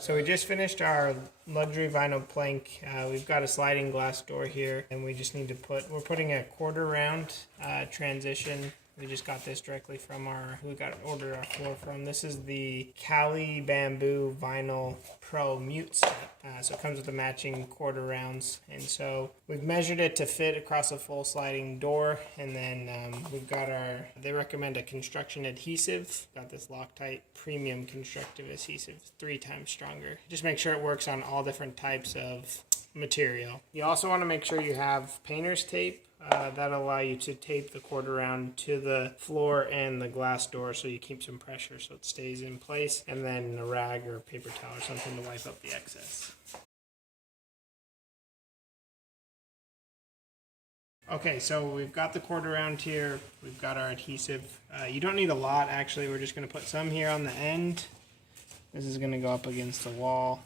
So we just finished our luxury vinyl plank. We've got a sliding glass door here, and we just need to we're putting a quarter round transition. We just got this directly from ordered our floor from. This is the Cali Bamboo Vinyl Pro Mute set. So it comes with the matching quarter rounds. And so we've measured it to fit across a full sliding door. And then we've got they recommend a construction adhesive. Got this Loctite premium constructive adhesive, 3 times stronger. Just make sure it works on all different types of material. You also want to make sure you have painter's tape. That'll allow you to tape the quarter round to the floor and the glass door so you keep some pressure so it stays in place, and then a rag or a paper towel or something to wipe up the excess. Okay, so we've got the quarter round here, we've got our adhesive. You don't need a lot actually, we're just going to put some here on the end. This is going to go up against the wall.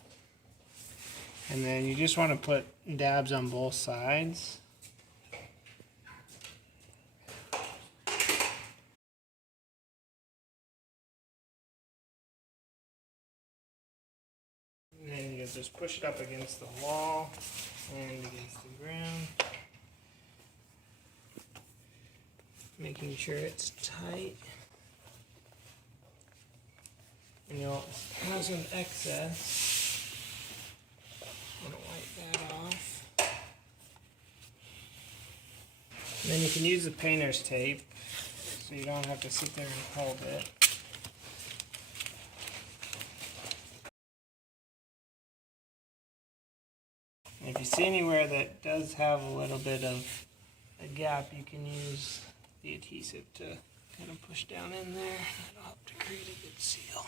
And then you just want to put dabs on both sides. And then you just push it up against the wall and against the ground. Making sure it's tight. And you'll have some excess. I'm going to wipe that off. And then you can use the painter's tape so you don't have to sit there and hold it. And if you see anywhere that does have a little bit of a gap, you can use the adhesive to kind of push down in there. That'll help to create a good seal.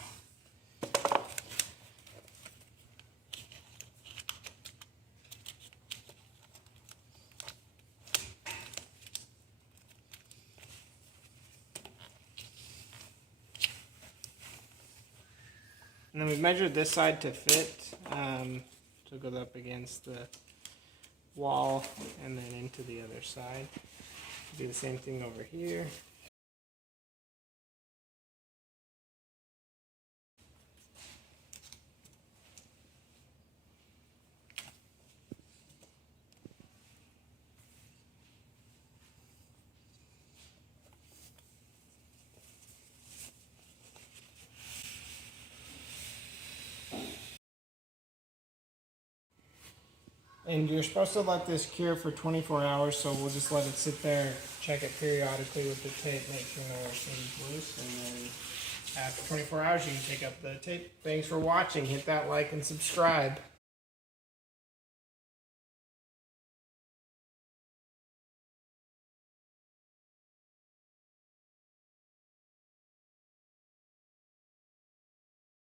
And then we've measured this side to fit. So it goes up against the wall and then into the other side. Do the same thing over here. And you're supposed to let this cure for 24 hours, so we'll just let it sit there, check it periodically with the tape, make sure no everything's loose, and then after 24 hours you can take up the tape. Thanks for watching. Hit that like and subscribe.